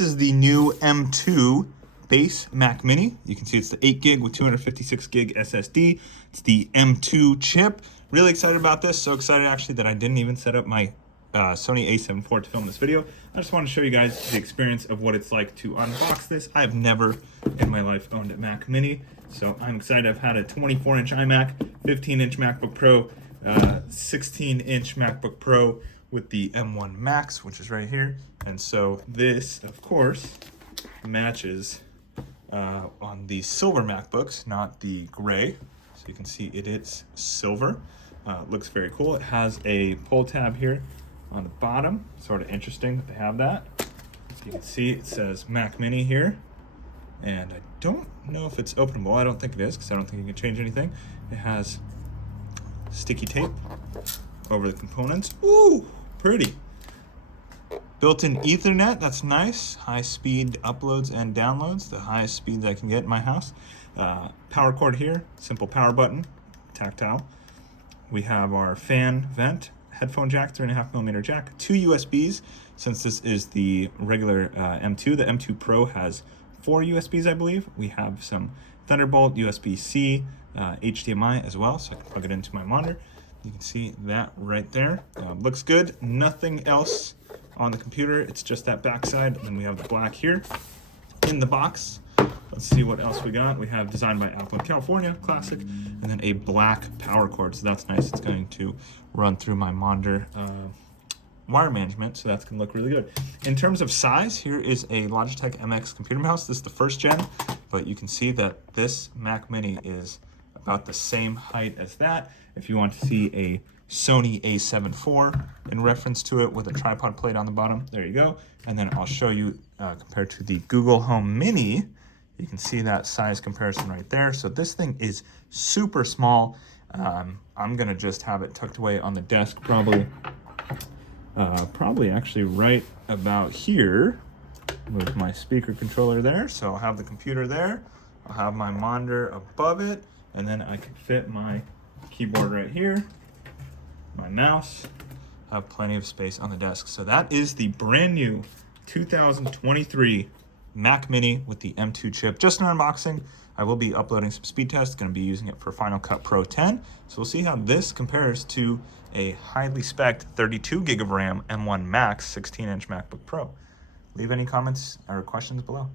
This is the new M2 base Mac Mini. You can see it's the 8 gig with 256 gig SSD. It's the M2 chip. Really excited about this. So excited actually that I didn't even set up my Sony a7 IV to film this video. I just want to show you guys the experience of what it's like to unbox this. I've never in my life owned a Mac Mini, so I'm excited. I've had a 24-inch iMac, 15-inch MacBook Pro, 16-inch MacBook Pro with the M1 Max, which is right here. And so this, of course, matches on the silver MacBooks, not the gray. So you can see it is silver. Looks very cool. It has a pull tab here on the bottom. Sort of interesting that they have that. So you can see it says Mac Mini here. And I don't know if it's openable. I don't think it is, because I don't think you can change anything. It has sticky tape over the components. Ooh, pretty. Built-in Ethernet, that's nice. High-speed uploads and downloads, the highest speeds I can get in my house. Power cord here, simple power button, tactile. We have our fan vent, headphone jack, 3.5mm jack, 2 USBs. Since this is the regular M2, the M2 Pro has 4 USBs, I believe. We have some Thunderbolt, USB-C, HDMI as well, so I can plug it into my monitor. You can see that right there. Looks good. Nothing else on the computer. It's just that backside. And then we have the black here in the box. Let's see what else we got. We have designed by Apple in California, classic, and then a black power cord. So that's nice. It's going to run through my monitor wire management, so that's going to look really good. In terms of size, here is a Logitech MX computer mouse. This is the first gen, but you can see that this Mac Mini is about the same height as that. If you want to see a Sony a7 IV in reference to it with a tripod plate on the bottom, there you go. And then I'll show you compared to the Google Home Mini, you can see that size comparison right there. So this thing is super small. I'm gonna just have it tucked away on the desk, probably actually right about here with my speaker controller there. So I'll have the computer there, I'll have my monitor above it, and then I can fit my keyboard right here, my mouse, have plenty of space on the desk. So that is the brand new 2023 Mac Mini with the M2 chip. Just an unboxing. I will be uploading some speed tests, going to be using it for Final Cut Pro 10. So we'll see how this compares to a highly spec'd 32 gig of RAM M1 Max 16-inch MacBook Pro. Leave any comments or questions below.